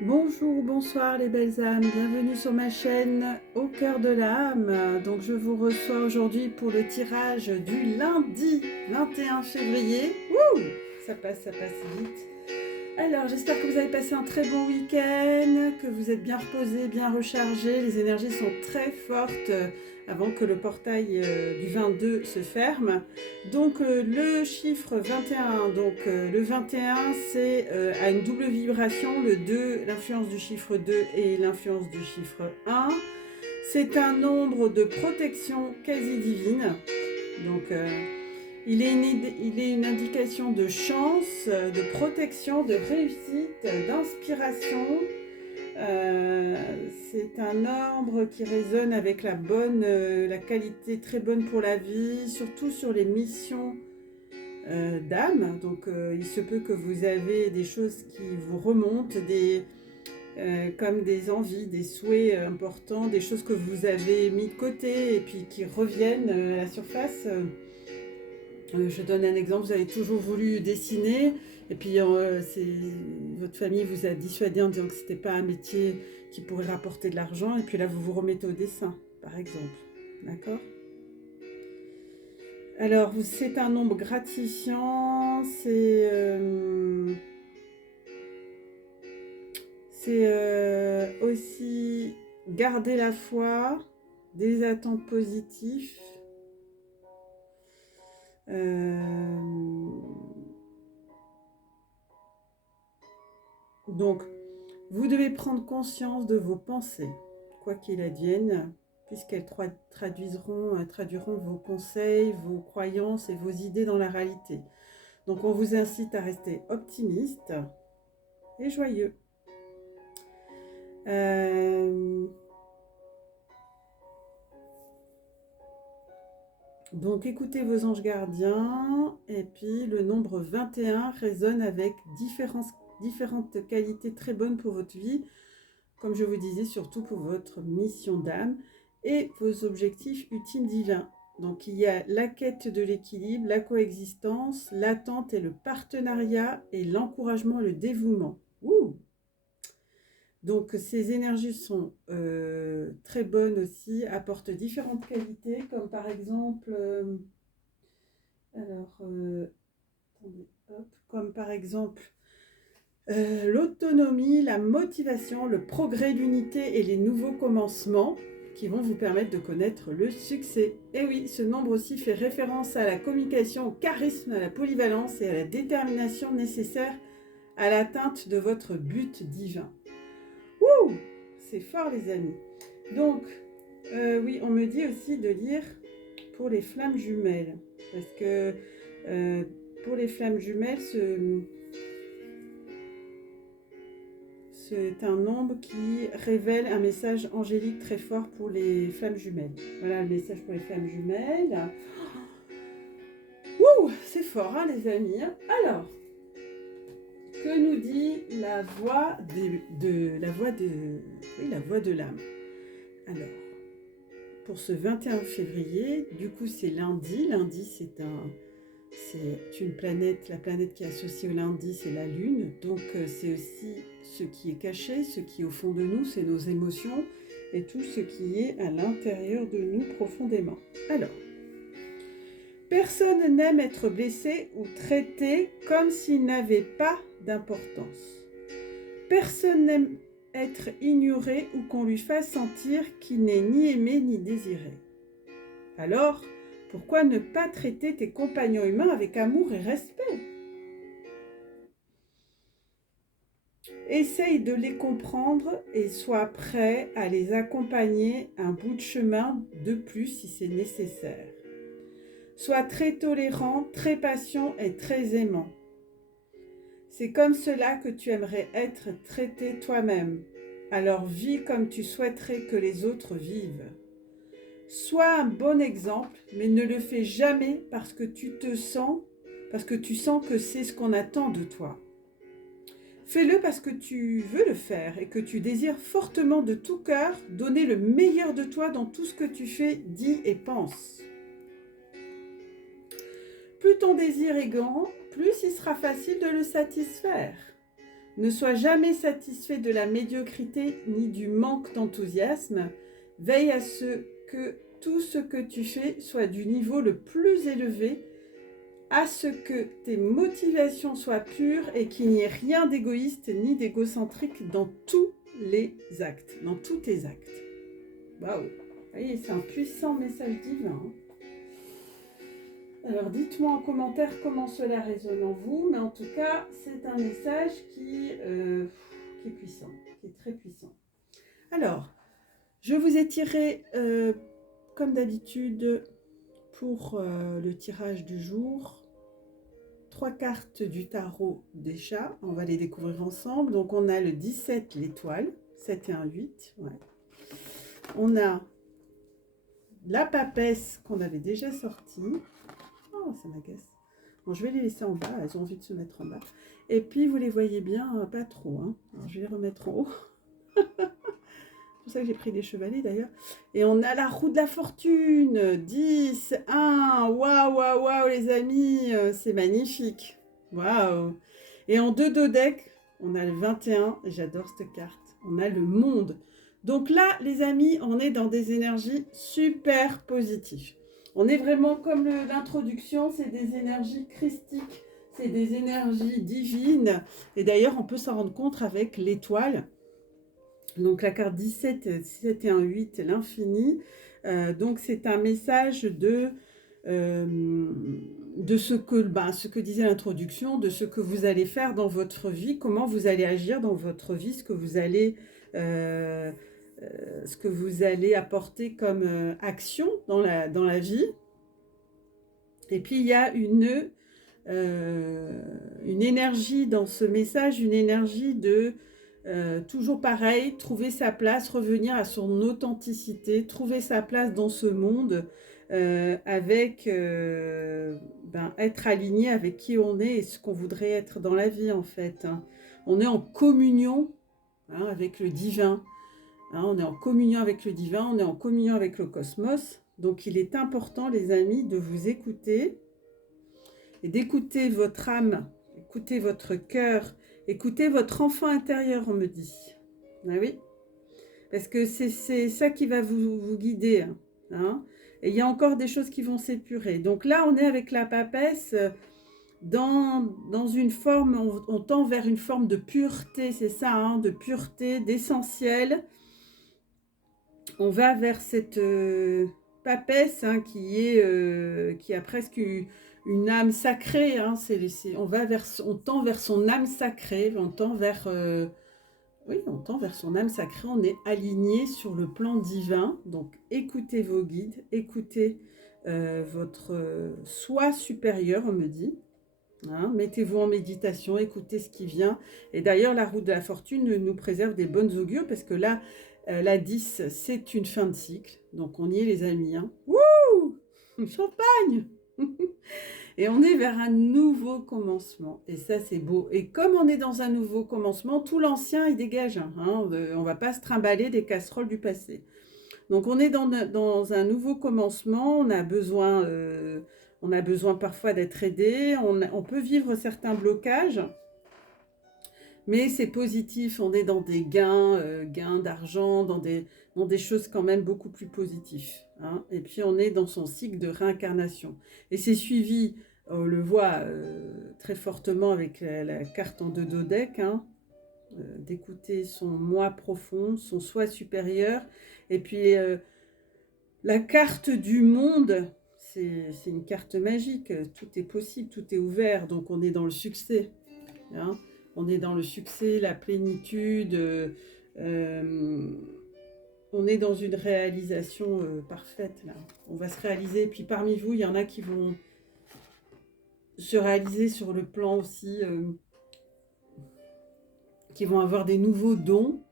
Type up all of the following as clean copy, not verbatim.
Bonjour, bonsoir les belles âmes, bienvenue sur ma chaîne Au cœur de l'âme. Donc je vous reçois aujourd'hui pour le tirage du lundi 21 février. Wouh, ça passe vite. Alors j'espère que vous avez passé un très bon week-end, que vous êtes bien reposés, bien rechargés. Les énergies sont très fortes avant que le portail du 22 se ferme. Donc le chiffre 21, le 21 c'est à une double vibration, le 2, l'influence du chiffre 2 et l'influence du chiffre 1. C'est un nombre de protection quasi divine. Donc il est une indication de chance, de protection, de réussite, d'inspiration. C'est un nombre qui résonne avec la qualité très bonne pour la vie, surtout sur les missions d'âme. Donc il se peut que vous avez des choses qui vous remontent, comme des envies, des souhaits importants, des choses que vous avez mis de côté et puis qui reviennent à la surface. Je donne un exemple, vous avez toujours voulu dessiner et puis votre famille vous a dissuadé en disant que ce n'était pas un métier qui pourrait rapporter de l'argent et puis là vous vous remettez au dessin, par exemple. D'accord ? Alors, c'est un nombre gratifiant, c'est aussi garder la foi, des attentes positives. Donc, vous devez prendre conscience de vos pensées, quoi qu'il advienne, puisqu'elles traduiront vos conseils, vos croyances et vos idées dans la réalité. Donc, on vous incite à rester optimiste et joyeux. Donc écoutez vos anges gardiens et puis le nombre 21 résonne avec différentes qualités très bonnes pour votre vie, comme je vous disais, surtout pour votre mission d'âme et vos objectifs ultimes divins. Donc il y a la quête de l'équilibre, la coexistence, l'attente et le partenariat et l'encouragement et le dévouement. Ouh. Donc ces énergies sont très bonnes aussi, apportent différentes qualités, comme par exemple, attendez, hop, comme par exemple l'autonomie, la motivation, le progrès, l'unité et les nouveaux commencements qui vont vous permettre de connaître le succès. Et oui, ce nombre aussi fait référence à la communication, au charisme, à la polyvalence et à la détermination nécessaire à l'atteinte de votre but divin. Ouh, c'est fort les amis. Donc, oui, on me dit aussi de lire pour les flammes jumelles. Parce que pour les flammes jumelles, c'est un nombre qui révèle un message angélique très fort pour les flammes jumelles. Voilà le message pour les flammes jumelles. Ouh, c'est fort hein, les amis. Alors, que nous dit la voix la voix de l'âme. Alors, pour ce 21 février, du coup c'est lundi. Lundi c'est une planète, la planète qui est associée au lundi, c'est la Lune. Donc c'est aussi ce qui est caché, ce qui est au fond de nous, c'est nos émotions et tout ce qui est à l'intérieur de nous profondément. Alors, personne n'aime être blessé ou traité comme s'il n'avait pas d'importance. Personne n'aime être ignoré ou qu'on lui fasse sentir qu'il n'est ni aimé ni désiré. Alors, pourquoi ne pas traiter tes compagnons humains avec amour et respect ? Essaye de les comprendre et sois prêt à les accompagner un bout de chemin de plus si c'est nécessaire. Sois très tolérant, très patient et très aimant. C'est comme cela que tu aimerais être traité toi-même. Alors vis comme tu souhaiterais que les autres vivent. Sois un bon exemple, mais ne le fais jamais parce que tu sens que c'est ce qu'on attend de toi. Fais-le parce que tu veux le faire et que tu désires fortement de tout cœur donner le meilleur de toi dans tout ce que tu fais, dis et penses. Plus ton désir est grand, plus il sera facile de le satisfaire. Ne sois jamais satisfait de la médiocrité ni du manque d'enthousiasme. Veille à ce que tout ce que tu fais soit du niveau le plus élevé, à ce que tes motivations soient pures et qu'il n'y ait rien d'égoïste ni d'égocentrique dans tous les actes, dans tous tes actes. Waouh! Vous voyez, c'est un puissant message divin. Hein. Alors dites-moi en commentaire comment cela résonne en vous, mais en tout cas, c'est un message qui est puissant, qui est très puissant. Alors, je vous ai tiré, comme d'habitude, pour le tirage du jour, 3 cartes du tarot des chats. On va les découvrir ensemble. Donc, on a le 17, l'étoile, 7 et 1, 8. Ouais. On a la papesse qu'on avait déjà sortie. Oh, ça m'agace. Bon, je vais les laisser en bas. Elles ont envie de se mettre en bas. Et puis, vous les voyez bien, pas trop. Hein. Alors, je vais les remettre en haut. C'est pour ça que j'ai pris des chevalets d'ailleurs. Et on a la roue de la fortune. 10, 1. Waouh, waouh, waouh, les amis. C'est magnifique. Waouh. Et en 2 decks, on a le 21. J'adore cette carte. On a le monde. Donc là, les amis, on est dans des énergies super positives. On est vraiment comme l'introduction, c'est des énergies christiques, c'est des énergies divines. Et d'ailleurs, on peut s'en rendre compte avec l'étoile. Donc la carte 17, 7 et 1, 8, l'infini. Donc c'est un message de ce que disait l'introduction, de ce que vous allez faire dans votre vie, comment vous allez agir dans votre vie, ce que vous allez apporter comme action dans la vie. Et puis il y a une énergie dans ce message, une énergie de toujours pareil, trouver sa place, revenir à son authenticité, trouver sa place dans ce monde avec être aligné avec qui on est et ce qu'on voudrait être dans la vie en fait. Hein. On est en communion avec le divin. Hein, on est en communion avec le divin, on est en communion avec le cosmos. Donc il est important les amis de vous écouter et d'écouter votre âme, écouter votre cœur, écoutez votre enfant intérieur, on me dit. Ah oui, parce que c'est ça qui va vous guider. Hein. Et il y a encore des choses qui vont s'épurer. Donc là, on est avec la papesse dans une forme, on tend vers une forme de pureté, c'est ça, hein, de pureté, d'essentiel. On va vers cette papesse hein, qui a presque une âme sacrée, hein, on tend vers son âme sacrée, on tend vers son âme sacrée, on est aligné sur le plan divin, donc écoutez vos guides, écoutez votre soi supérieur, on me dit, hein, mettez-vous en méditation, écoutez ce qui vient, et d'ailleurs la roue de la fortune nous préserve des bonnes augures, parce que là, la 10, c'est une fin de cycle, donc on y est les amis, hein. Wouh, champagne. Et on est vers un nouveau commencement. Et ça, c'est beau. Et comme on est dans un nouveau commencement, tout l'ancien, il dégage. Hein, on ne va pas se trimballer des casseroles du passé. Donc, on est dans un nouveau commencement. On a besoin parfois d'être aidé. On peut vivre certains blocages. Mais c'est positif. On est dans des gains d'argent, dans des choses quand même beaucoup plus positives. Hein. Et puis, on est dans son cycle de réincarnation. Et c'est suivi... On le voit très fortement avec la carte en 2 decks, hein, d'écouter son moi profond, son soi supérieur. Et puis la carte du monde, c'est une carte magique, tout est possible, tout est ouvert, donc on est dans le succès. Hein, on est dans le succès, la plénitude, on est dans une réalisation parfaite. Là. On va se réaliser, et puis parmi vous, il y en a qui vont... se réaliser sur le plan aussi, qui vont avoir des nouveaux dons,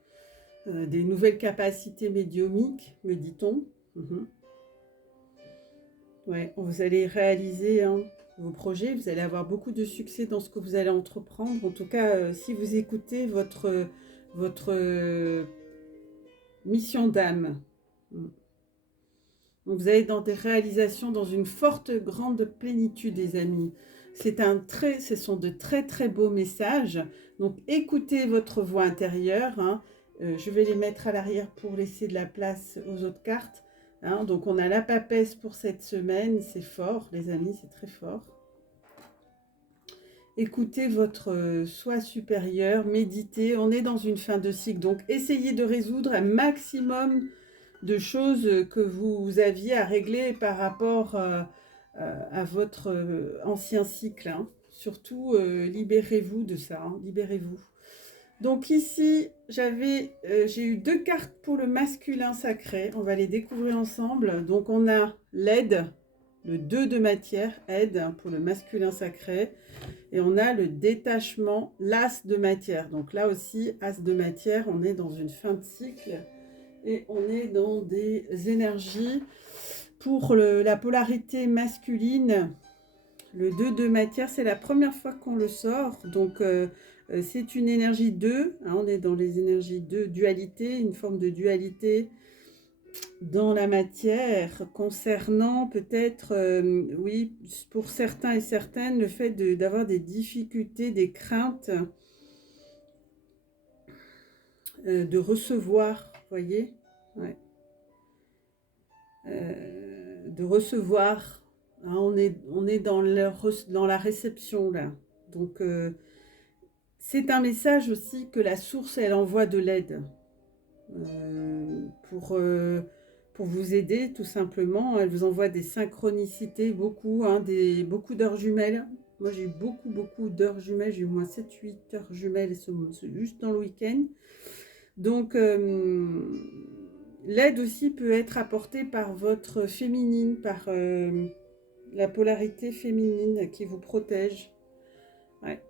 des nouvelles capacités médiumiques, me dit-on. Ouais, vous allez réaliser vos projets, vous allez avoir beaucoup de succès dans ce que vous allez entreprendre. En tout cas, si vous écoutez votre mission d'âme. Donc, vous allez dans des réalisations, dans une forte, grande plénitude, les amis. Ce sont de très très beaux messages. Donc écoutez votre voix intérieure. Hein. Je vais les mettre à l'arrière pour laisser de la place aux autres cartes. Hein. Donc on a la papesse pour cette semaine. C'est fort les amis, c'est très fort. Écoutez votre soi supérieur, méditez. On est dans une fin de cycle. Donc essayez de résoudre un maximum de choses que vous aviez à régler par rapport à votre ancien cycle. Hein. Surtout, libérez-vous de ça, hein, libérez-vous. Donc ici, j'ai eu 2 cartes pour le masculin sacré. On va les découvrir ensemble. Donc on a l'aide, le 2 de matière, aide pour le masculin sacré. Et on a le détachement, l'as de matière. Donc là aussi, as de matière, on est dans une fin de cycle. Et on est dans des énergies pour la polarité masculine. Le 2 de matière, c'est la première fois qu'on le sort. Donc, c'est une énergie 2. Hein, on est dans les énergies 2, dualité, une forme de dualité dans la matière concernant peut-être, oui, pour certains et certaines, le fait d'avoir des difficultés, des craintes de recevoir, vous voyez, ouais. De recevoir. Hein, on est dans la réception là. Donc c'est un message aussi que la source elle envoie de l'aide pour vous aider tout simplement. Elle vous envoie des synchronicités, beaucoup, hein, beaucoup d'heures jumelles. Moi j'ai eu beaucoup d'heures jumelles, j'ai eu au moins 7-8 heures jumelles juste dans le week-end. Donc l'aide aussi peut être apportée par votre féminine, par la polarité féminine qui vous protège. Ouais.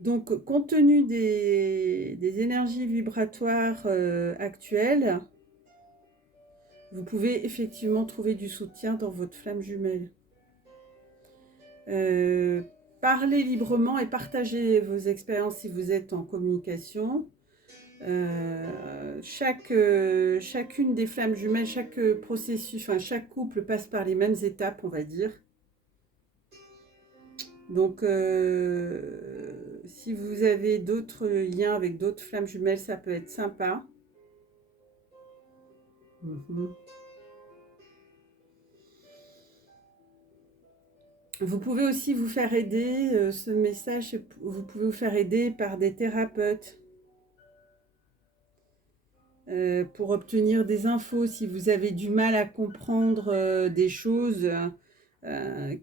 Donc, compte tenu des énergies vibratoires actuelles, vous pouvez effectivement trouver du soutien dans votre flamme jumelle. Parlez librement et partagez vos expériences si vous êtes en communication. Chacune des flammes jumelles, chaque processus, enfin chaque couple passe par les mêmes étapes, on va dire. Donc, si vous avez d'autres liens avec d'autres flammes jumelles, ça peut être sympa. Vous pouvez aussi vous faire aider, ce message, vous pouvez vous faire aider par des thérapeutes pour obtenir des infos. Si vous avez du mal à comprendre des choses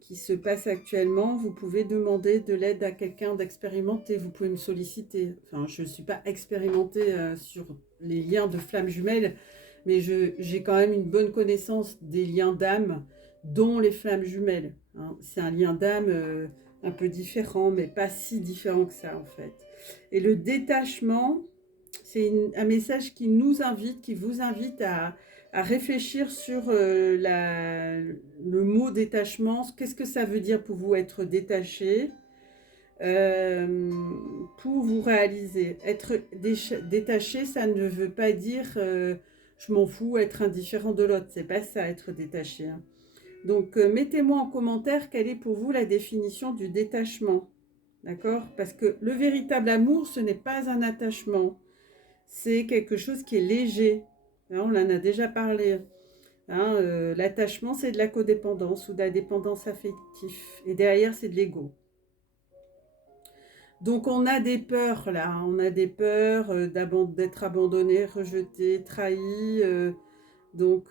qui se passent actuellement, vous pouvez demander de l'aide à quelqu'un d'expérimenté. Vous pouvez me solliciter. Enfin, je ne suis pas expérimentée sur les liens de flammes jumelles, mais j'ai quand même une bonne connaissance des liens d'âme, dont les flammes jumelles. Hein. C'est un lien d'âme un peu différent, mais pas si différent que ça en fait. Et le détachement, c'est un message qui nous invite, qui vous invite à réfléchir sur le mot détachement. Qu'est-ce que ça veut dire pour vous être détaché pour vous réaliser. Être détaché, ça ne veut pas dire je m'en fous, être indifférent de l'autre. C'est pas ça, être détaché. Hein. Donc, mettez-moi en commentaire quelle est pour vous la définition du détachement. D'accord? Parce que le véritable amour, ce n'est pas un attachement. C'est quelque chose qui est léger. Hein, on en a déjà parlé. Hein, l'attachement, c'est de la codépendance ou de la dépendance affective. Et derrière, c'est de l'ego. Donc, on a des peurs là. Hein, on a des peurs d'être abandonné, rejeté, trahi. Donc,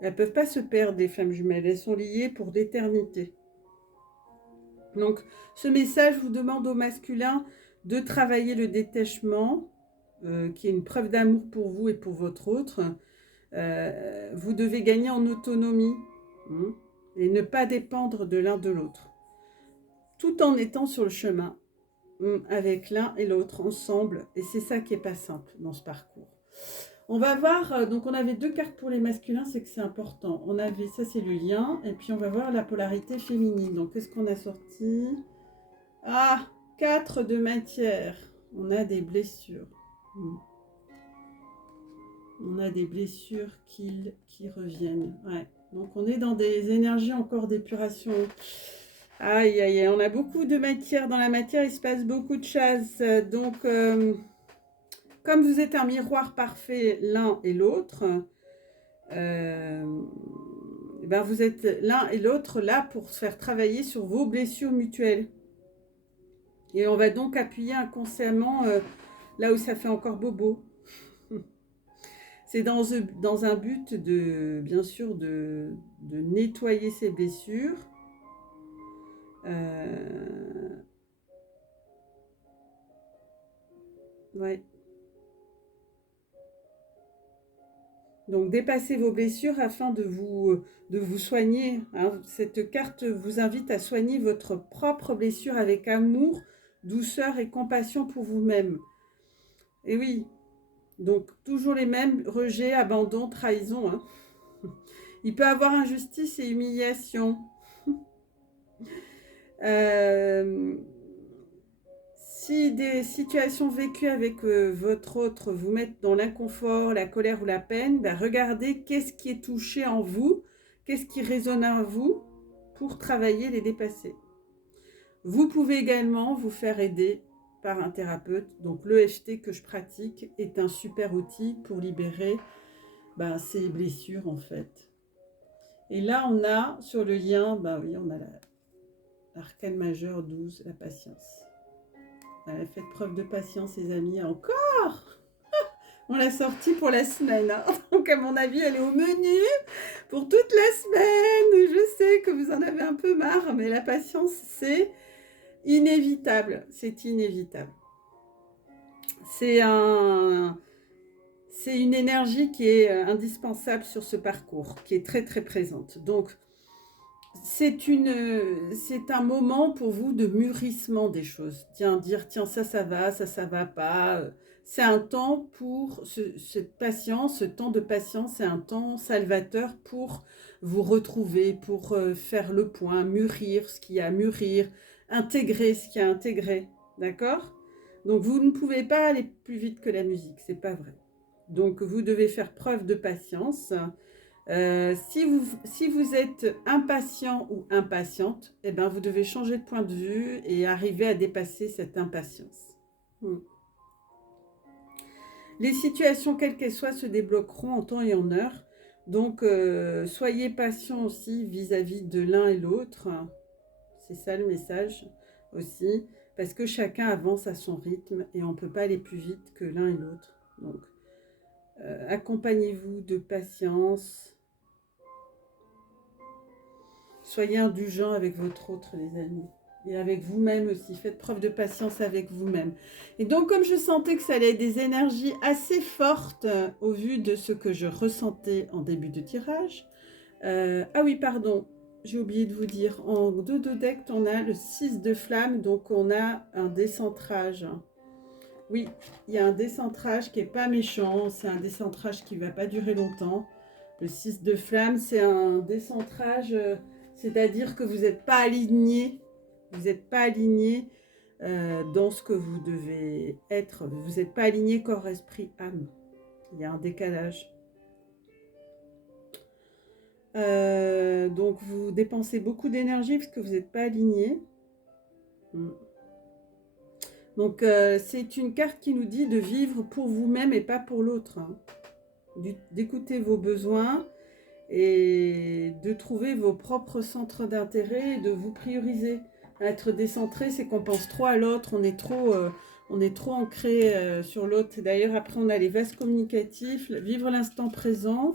elles ne peuvent pas se perdre, les flammes jumelles. Elles sont liées pour l'éternité. Donc, ce message vous demande au masculin de travailler le détachement, qui est une preuve d'amour pour vous et pour votre autre. Vous devez gagner en autonomie et ne pas dépendre de l'un de l'autre, tout en étant sur le chemin avec l'un et l'autre ensemble. Et c'est ça qui n'est pas simple dans ce parcours. On va voir, donc on avait 2 cartes pour les masculins, c'est que c'est important. On avait, ça c'est le lien, et puis on va voir la polarité féminine. Donc qu'est-ce qu'on a sorti? Ah, 4 de matière. On a des blessures. On a des blessures qui reviennent. Ouais. Donc on est dans des énergies encore d'épuration. Aïe, aïe, aïe, on a beaucoup de matière. Dans la matière, il se passe beaucoup de choses. Donc, comme vous êtes un miroir parfait l'un et l'autre, ben vous êtes l'un et l'autre là pour se faire travailler sur vos blessures mutuelles. Et on va donc appuyer inconsciemment là où ça fait encore bobo. C'est dans un but de, bien sûr, de nettoyer ces blessures. Ouais. Donc, dépassez vos blessures afin de vous soigner. Hein. Cette carte vous invite à soigner votre propre blessure avec amour, douceur et compassion pour vous-même. Et oui, donc toujours les mêmes, rejet, abandon, trahison. Hein. Il peut y avoir injustice et humiliation. Si des situations vécues avec votre autre vous mettent dans l'inconfort, la colère ou la peine, ben regardez qu'est-ce qui est touché en vous, qu'est-ce qui résonne en vous pour travailler les dépasser. Vous pouvez également vous faire aider par un thérapeute. Donc l'EFT que je pratique est un super outil pour libérer ces blessures en fait. Et là on a sur le lien, oui, on a l'arcane majeur 12, la patience. Faites preuve de patience, les amis. Encore on l'a sortie pour la semaine. Hein. Donc, à mon avis, elle est au menu pour toute la semaine. Je sais que vous en avez un peu marre, mais la patience, c'est inévitable. C'est inévitable. C'est une énergie qui est indispensable sur ce parcours, qui est très, très présente. Donc, c'est un moment pour vous de mûrissement des choses. Dire, tiens, ça va pas. C'est un temps pour cette patience, ce temps de patience, c'est un temps salvateur pour vous retrouver, pour faire le point, mûrir ce qu'il y a à mûrir, intégrer ce qu'il y a à intégrer. D'accord ? Donc, vous ne pouvez pas aller plus vite que la musique, c'est pas vrai. Donc, vous devez faire preuve de patience. Si vous êtes impatient ou impatiente, eh ben vous devez changer de point de vue et arriver à dépasser cette impatience. Les situations, quelles qu'elles soient, se débloqueront en temps et en heure. Donc, soyez patient aussi vis-à-vis de l'un et l'autre. C'est ça le message aussi. Parce que chacun avance à son rythme et on ne peut pas aller plus vite que l'un et l'autre. Donc, accompagnez-vous de patience. Soyez indulgents avec votre autre, les amis. Et avec vous-même aussi. Faites preuve de patience avec vous-même. Et donc, comme je sentais que ça allait être des énergies assez fortes au vu de ce que je ressentais en début de tirage. Ah oui, pardon. J'ai oublié de vous dire. En deck, on a le 6 de flamme. Donc, on a un décentrage. Oui, il y a un décentrage qui n'est pas méchant. C'est un décentrage qui ne va pas durer longtemps. Le 6 de flamme, c'est un décentrage... c'est-à-dire que vous n'êtes pas aligné, dans ce que vous devez être. Vous n'êtes pas aligné corps, esprit, âme. Il y a un décalage. Donc vous dépensez beaucoup d'énergie parce que vous n'êtes pas aligné. Donc c'est une carte qui nous dit de vivre pour vous-même et pas pour l'autre. Hein. D'écouter vos besoins et de trouver vos propres centres d'intérêt et de vous prioriser. Être décentré, c'est qu'on pense trop à l'autre, on est trop ancré sur l'autre. D'ailleurs, après, on a les vases communicatifs, vivre l'instant présent.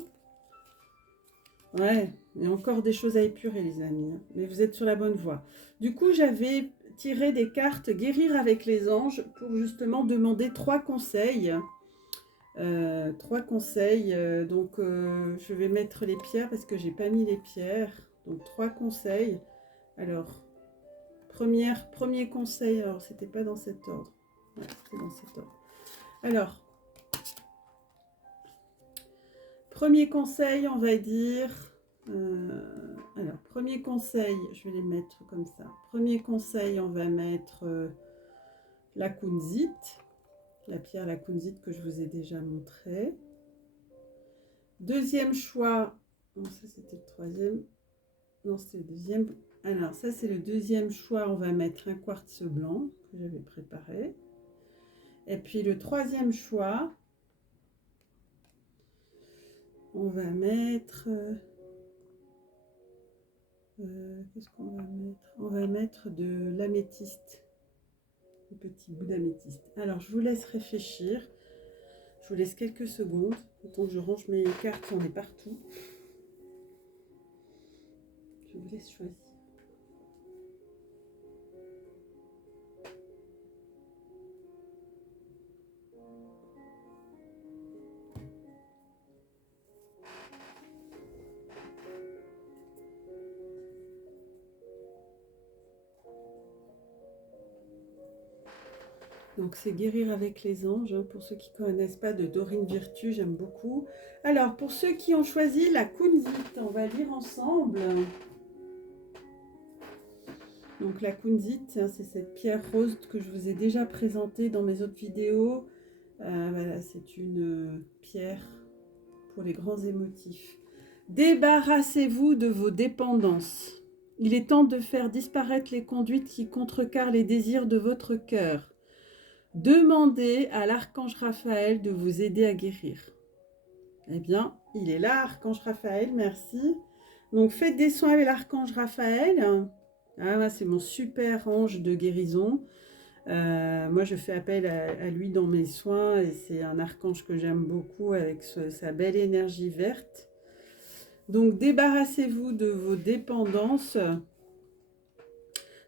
Ouais, il y a encore des choses à épurer, les amis. Mais vous êtes sur la bonne voie. Du coup, j'avais tiré des cartes Guérir avec les anges pour justement demander 3 conseils. 3 conseils. Donc, je vais mettre les pierres parce que j'ai pas mis les pierres. Donc, 3 conseils. Alors, premier conseil. Alors, c'était pas dans cet ordre. Ouais, c'était dans cet ordre. Alors, premier conseil, on va dire. Alors, premier conseil, je vais les mettre comme ça. Premier conseil, on va mettre la kunzite. La pierre, la kunzite que je vous ai déjà montrée. Deuxième choix, Non, ça c'était le troisième. Non, c'était le deuxième. Alors, ça c'est le deuxième choix. On va mettre un quartz blanc que j'avais préparé. Et puis le troisième choix, on va mettre... qu'est-ce qu'on va mettre? On va mettre de l'améthyste. Un petit bout d'améthyste. Alors, je vous laisse réfléchir. Je vous laisse quelques secondes. Autant que je range mes cartes, on est partout. Je vous laisse choisir. Donc, c'est Guérir avec les anges. Hein, pour ceux qui ne connaissent pas de Dorine Virtue, j'aime beaucoup. Alors, pour ceux qui ont choisi la kunzite, on va lire ensemble. Donc, la kunzite, hein, c'est cette pierre rose que je vous ai déjà présentée dans mes autres vidéos. Voilà, c'est une pierre pour les grands émotifs. Débarrassez-vous de vos dépendances. Il est temps de faire disparaître les conduites qui contrecarrent les désirs de votre cœur. Demandez à l'archange Raphaël de vous aider à guérir. Eh bien, il est là, archange Raphaël, merci. Donc, faites des soins avec l'archange Raphaël. Ah, c'est mon super ange de guérison. Moi, je fais appel à lui dans mes soins et c'est un archange que j'aime beaucoup avec sa belle énergie verte. Donc, débarrassez-vous de vos dépendances.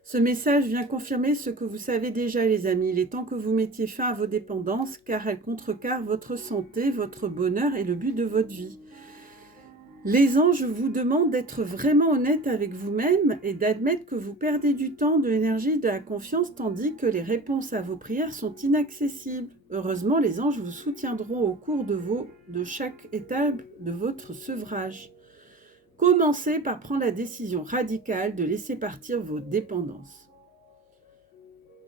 Ce message vient confirmer ce que vous savez déjà, les amis. Il est temps que vous mettiez fin à vos dépendances car elles contrecarrent votre santé, votre bonheur et le but de votre vie. Les anges vous demandent d'être vraiment honnête avec vous-même et d'admettre que vous perdez du temps, de l'énergie, de la confiance, tandis que les réponses à vos prières sont inaccessibles. Heureusement, les anges vous soutiendront au cours de chaque étape de votre sevrage. Commencez par prendre la décision radicale de laisser partir vos dépendances.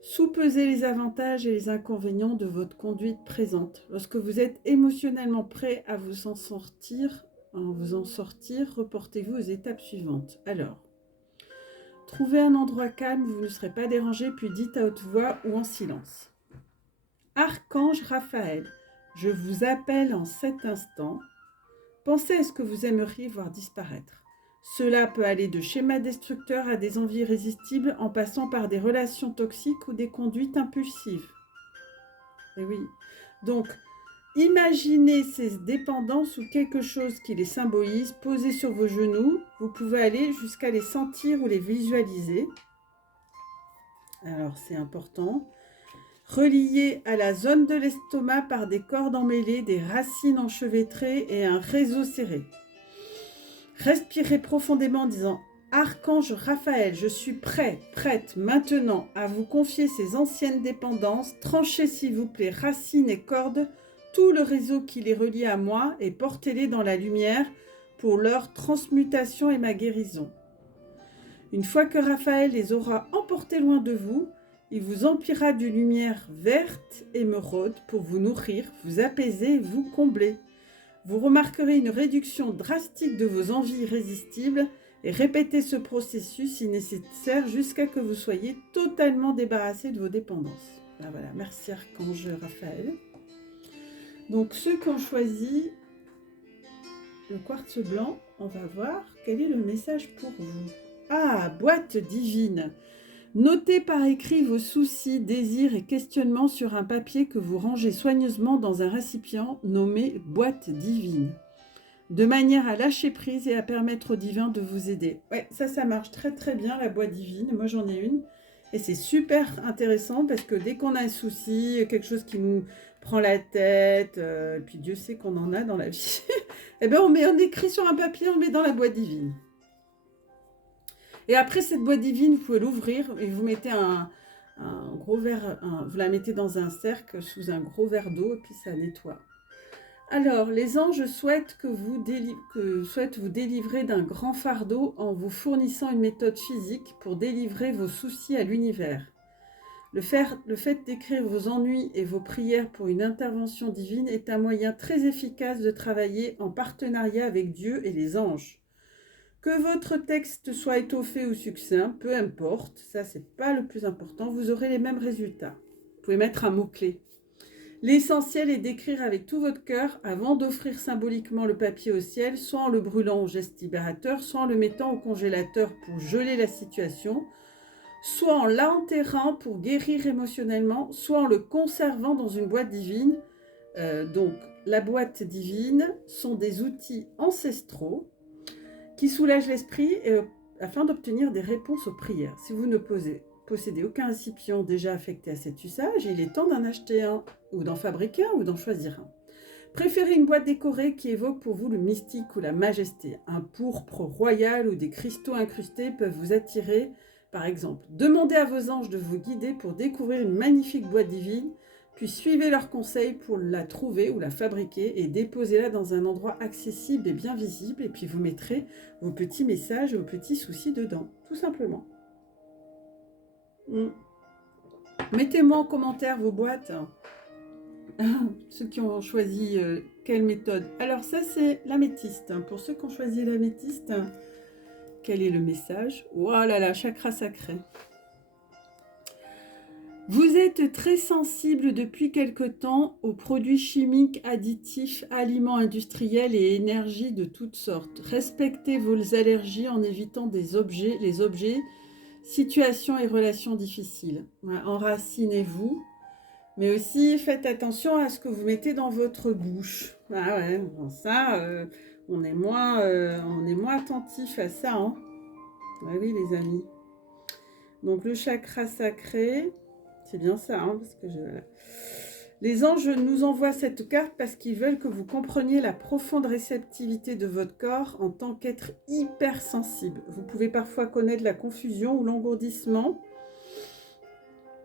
Soupesez les avantages et les inconvénients de votre conduite présente. Lorsque vous êtes émotionnellement prêt à vous en sortir, reportez-vous aux étapes suivantes. Alors, trouvez un endroit calme où vous ne serez pas dérangé, puis dites à haute voix ou en silence. Archange Raphaël, je vous appelle en cet instant. Pensez à ce que vous aimeriez voir disparaître. Cela peut aller de schémas destructeurs à des envies irrésistibles en passant par des relations toxiques ou des conduites impulsives. Et oui. Donc, imaginez ces dépendances ou quelque chose qui les symbolise, posées sur vos genoux. Vous pouvez aller jusqu'à les sentir ou les visualiser. Alors, c'est important. Relié à la zone de l'estomac par des cordes emmêlées, des racines enchevêtrées et un réseau serré. Respirez profondément en disant « Archange Raphaël, je suis prête maintenant à vous confier ces anciennes dépendances. Tranchez s'il vous plaît, racines et cordes, tout le réseau qui les relie à moi et portez-les dans la lumière pour leur transmutation et ma guérison. Une fois que Raphaël les aura emportés loin de vous, il vous emplira d'une lumière verte émeraude pour vous nourrir, vous apaiser et vous combler. Vous remarquerez une réduction drastique de vos envies irrésistibles et répétez ce processus si nécessaire jusqu'à que vous soyez totalement débarrassé de vos dépendances. Ben voilà, merci Archange Raphaël. Donc ceux qui ont choisi le quartz blanc, on va voir quel est le message pour vous. Ah, boîte divine. Notez par écrit vos soucis, désirs et questionnements sur un papier que vous rangez soigneusement dans un récipient nommé boîte divine, de manière à lâcher prise et à permettre au divin de vous aider. Ouais, ça marche très bien, la boîte divine. Moi, j'en ai une. Et c'est super intéressant parce que dès qu'on a un souci, quelque chose qui nous prend la tête, puis Dieu sait qu'on en a dans la vie, eh ben on écrit sur un papier, on met dans la boîte divine. Et après cette boîte divine, vous pouvez l'ouvrir et vous mettez un gros verre, vous la mettez dans un cercle sous un gros verre d'eau et puis ça nettoie. Alors, les anges souhaitent vous délivrer d'un grand fardeau en vous fournissant une méthode physique pour délivrer vos soucis à l'univers. Le fait d'écrire vos ennuis et vos prières pour une intervention divine est un moyen très efficace de travailler en partenariat avec Dieu et les anges. Que votre texte soit étoffé ou succinct, peu importe, ça c'est pas le plus important, vous aurez les mêmes résultats. Vous pouvez mettre un mot-clé. L'essentiel est d'écrire avec tout votre cœur avant d'offrir symboliquement le papier au ciel, soit en le brûlant au geste libérateur, soit en le mettant au congélateur pour geler la situation, soit en l'enterrant pour guérir émotionnellement, soit en le conservant dans une boîte divine. Donc, la boîte divine sont des outils ancestraux qui soulagent l'esprit afin d'obtenir des réponses aux prières. Si vous ne possédez aucun récipient déjà affecté à cet usage, il est temps d'en acheter un, ou d'en fabriquer un, ou d'en choisir un. Préférez une boîte décorée qui évoque pour vous le mystique ou la majesté. Un pourpre royal ou des cristaux incrustés peuvent vous attirer. Par exemple, demandez à vos anges de vous guider pour découvrir une magnifique boîte divine, puis suivez leurs conseils pour la trouver ou la fabriquer et déposez-la dans un endroit accessible et bien visible, et puis vous mettrez vos petits messages et vos petits soucis dedans, tout simplement. Mettez-moi en commentaire vos boîtes, ceux qui ont choisi quelle méthode. Alors ça c'est l'améthyste, pour ceux qui ont choisi l'améthyste, quel est le message? Oh là là, chakra sacré. Vous êtes très sensible depuis quelque temps aux produits chimiques, additifs, aliments industriels et énergies de toutes sortes. Respectez vos allergies en évitant les objets, situations et relations difficiles. Enracinez-vous, mais aussi faites attention à ce que vous mettez dans votre bouche. Ah ouais, bon ça, on est moins attentif à ça. Hein. Ah oui les amis. Donc le chakra sacré... C'est bien ça, hein, parce que les anges nous envoient cette carte parce qu'ils veulent que vous compreniez la profonde réceptivité de votre corps en tant qu'être hypersensible. Vous pouvez parfois connaître la confusion ou l'engourdissement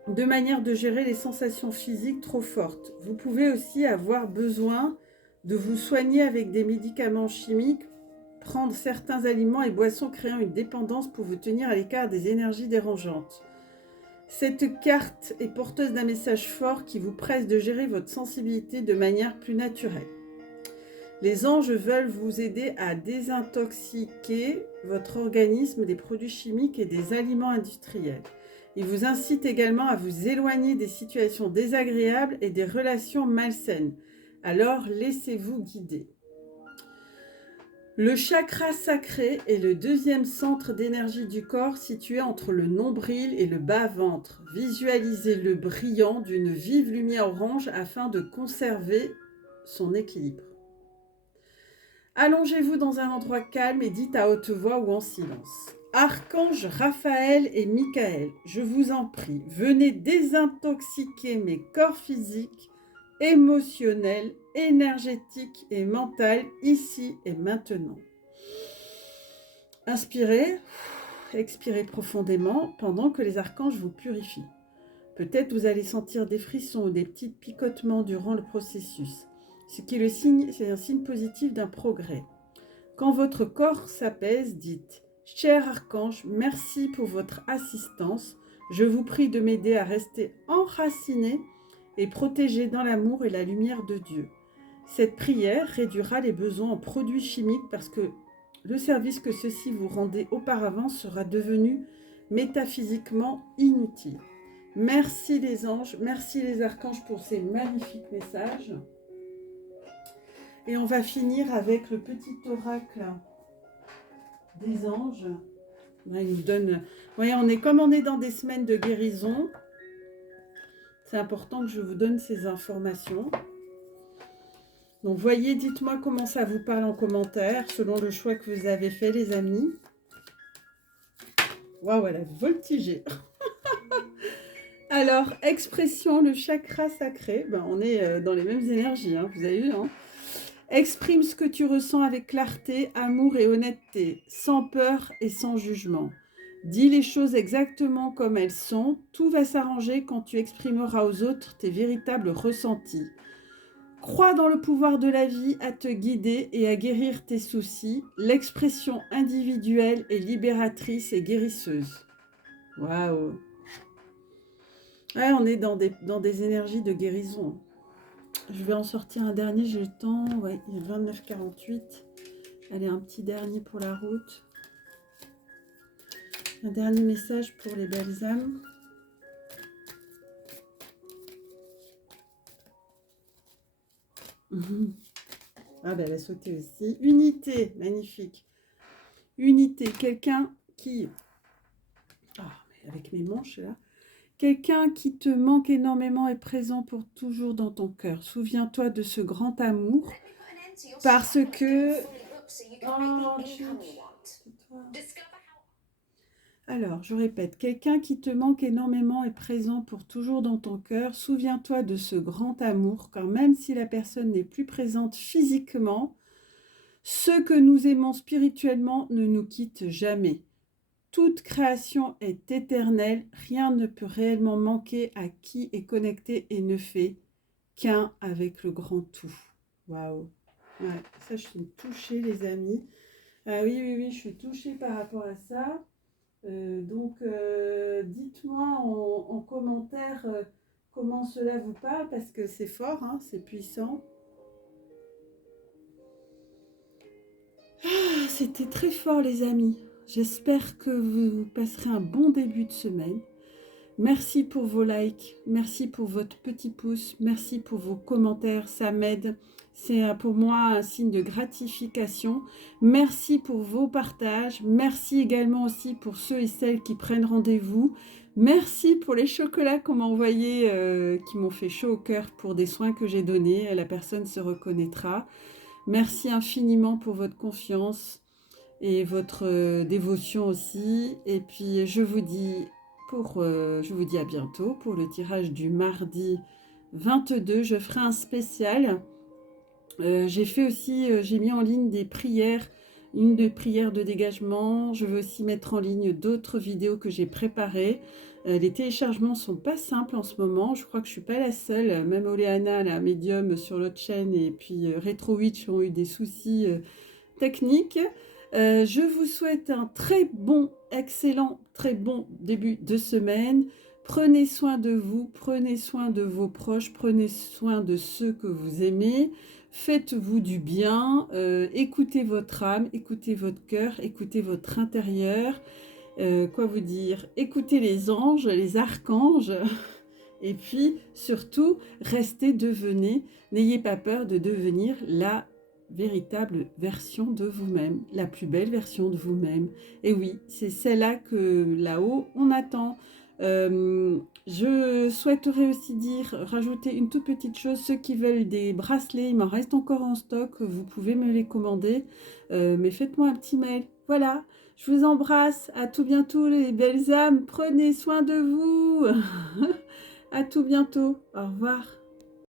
de manière de gérer les sensations physiques trop fortes. Vous pouvez aussi avoir besoin de vous soigner avec des médicaments chimiques, prendre certains aliments et boissons créant une dépendance pour vous tenir à l'écart des énergies dérangeantes. Cette carte est porteuse d'un message fort qui vous presse de gérer votre sensibilité de manière plus naturelle. Les anges veulent vous aider à désintoxiquer votre organisme des produits chimiques et des aliments industriels. Ils vous incitent également à vous éloigner des situations désagréables et des relations malsaines. Alors laissez-vous guider. Le chakra sacré est le deuxième centre d'énergie du corps situé entre le nombril et le bas-ventre. Visualisez-le brillant d'une vive lumière orange afin de conserver son équilibre. Allongez-vous dans un endroit calme et dites à haute voix ou en silence. Archanges Raphaël et Michael, je vous en prie, venez désintoxiquer mes corps physiques, émotionnel, énergétique et mental, ici et maintenant. Inspirez, expirez profondément pendant que les archanges vous purifient. Peut-être vous allez sentir des frissons ou des petits picotements durant le processus, ce qui c'est un signe positif d'un progrès. Quand votre corps s'apaise, dites « Cher archange, merci pour votre assistance. Je vous prie de m'aider à rester enraciné et protégé dans l'amour et la lumière de Dieu. » Cette prière réduira les besoins en produits chimiques parce que le service que ceux-ci vous rendaient auparavant sera devenu métaphysiquement inutile. Merci les anges, merci les archanges pour ces magnifiques messages. Et on va finir avec le petit oracle des anges. Là, il nous donne... Voyez, comme on est dans des semaines de guérison, c'est important que je vous donne ces informations. Donc, voyez, dites-moi comment ça vous parle en commentaire, selon le choix que vous avez fait, les amis. Waouh, elle a voltigé. Alors, expression, le chakra sacré. Ben, on est dans les mêmes énergies, hein, vous avez vu, hein. Exprime ce que tu ressens avec clarté, amour et honnêteté, sans peur et sans jugement. Dis les choses exactement comme elles sont. Tout va s'arranger quand tu exprimeras aux autres tes véritables ressentis. Crois dans le pouvoir de la vie à te guider et à guérir tes soucis. L'expression individuelle est libératrice et guérisseuse. Waouh! Ouais, on est dans des énergies de guérison. Je vais en sortir un dernier, j'ai le temps. Ouais, il est 29h48. Allez, un petit dernier pour la route. Un dernier message pour les belles âmes. Ah ben elle a sauté aussi. Unité, magnifique. Unité, quelqu'un qui... Ah, mais avec mes manches là. Quelqu'un qui te manque énormément est présent pour toujours dans ton cœur. Souviens-toi de ce grand amour parce que... Oh, tais-toi. Alors, je répète, quelqu'un qui te manque énormément est présent pour toujours dans ton cœur. Souviens-toi de ce grand amour, car même si la personne n'est plus présente physiquement, ce que nous aimons spirituellement ne nous quitte jamais. Toute création est éternelle, rien ne peut réellement manquer à qui est connecté et ne fait qu'un avec le grand tout. Waouh! Ouais, ça, je suis touchée, les amis. Ah oui, oui, oui, je suis touchée par rapport à ça. Dites-moi en commentaire comment cela vous parle, parce que c'est fort, hein, c'est puissant. Ah, c'était très fort, les amis. J'espère que vous passerez un bon début de semaine. Merci pour vos likes, merci pour votre petit pouce, merci pour vos commentaires, ça m'aide. C'est pour moi un signe de gratification. Merci pour vos partages, merci également aussi pour ceux et celles qui prennent rendez-vous. Merci pour les chocolats qu'on m'a envoyés, qui m'ont fait chaud au cœur pour des soins que j'ai donnés. La personne se reconnaîtra. Merci infiniment pour votre confiance et votre dévotion aussi. Et puis je vous dis à bientôt pour le tirage du mardi 22. Je ferai un spécial. J'ai fait aussi, j'ai mis en ligne des prières, une de prières de dégagement. Je vais aussi mettre en ligne d'autres vidéos que j'ai préparées. Les téléchargements sont pas simples en ce moment. Je crois que je suis pas la seule. Même Oleana, la médium sur l'autre chaîne, et puis RetroWitch ont eu des soucis techniques. Je vous souhaite un très bon, excellent, très bon début de semaine. Prenez soin de vous, prenez soin de vos proches, prenez soin de ceux que vous aimez. Faites-vous du bien, écoutez votre âme, écoutez votre cœur, écoutez votre intérieur. Quoi vous dire? Écoutez les anges, les archanges. Et puis, surtout, devenez, n'ayez pas peur de devenir la véritable version de vous-même, la plus belle version de vous-même. Et oui, c'est celle-là que là-haut, on attend. Je souhaiterais aussi rajouter une toute petite chose. Ceux qui veulent des bracelets, il m'en reste encore en stock, vous pouvez me les commander. Mais faites-moi un petit mail. Voilà, je vous embrasse. À tout bientôt les belles âmes. Prenez soin de vous. À tout bientôt. Au revoir.